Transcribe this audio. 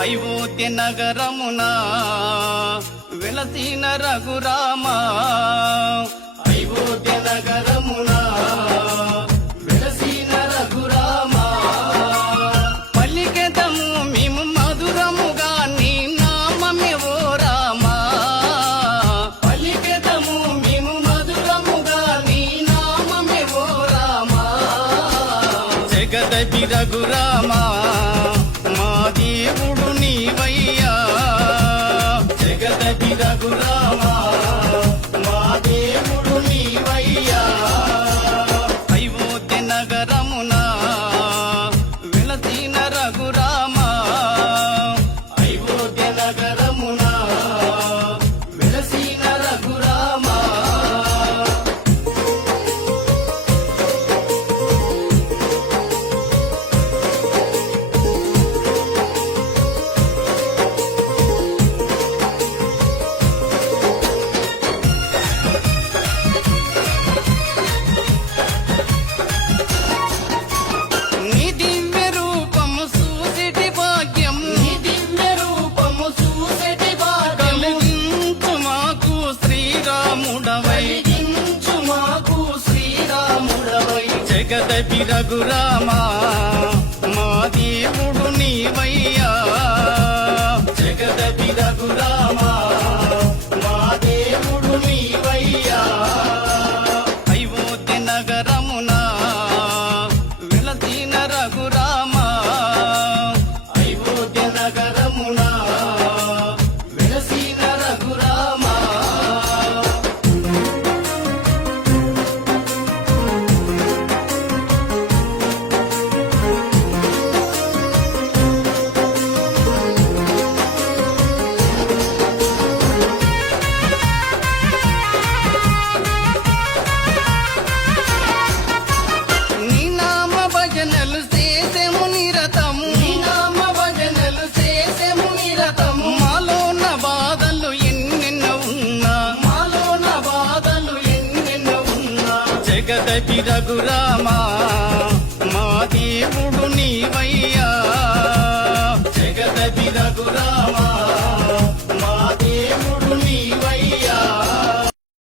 అయోధ్య నగరమున వెలసిన రఘురామ అయోధ్య నగరమున వెలసిన రఘురామ పలికెదము మేము మధురముగా నీ నామమే ఓ రామ పలికెదము మేము మధురముగా నీ నామమే ఓ రామ జగదపి రఘురామ మా దేవుడు నీవయ్యా జగదపి రఘురామ మా దేవుడు నీవయ్యా అయోధ్య నగరమున వెలసిన రఘురామ అయోధ్య నగరమున వెలసిన రఘురామ నీ దివ్య రూపము చూసేటి భాగ్యం నీ దివ్య రూపము చూసేటి భాగ్యం కలిగించు మాకు శ్రీరాముడవై కలిగించు మాకు శ్రీరాముడవై జగదపి రఘురామ మా దేవుడు నీవయ్యా జగదపి రఘురామ మా దేవుడు నీవయ్యా అయోధ్య నగరమున వెలసిన రఘురామ అయోధ్య నగరమున వెలసిన రఘురామ నీ నామ భజనలు చేసెము నిరతము నీ నామ భజనలు చేసెము నిరతము మాలోన బాధలు ఎన్నెన్నో ఉన్నా మాలోన బాధలు ఎన్నెన్నో ఉన్నా జగదపి రఘురామ మా దేవుడు నీవయ్యా జగదపి రఘురామ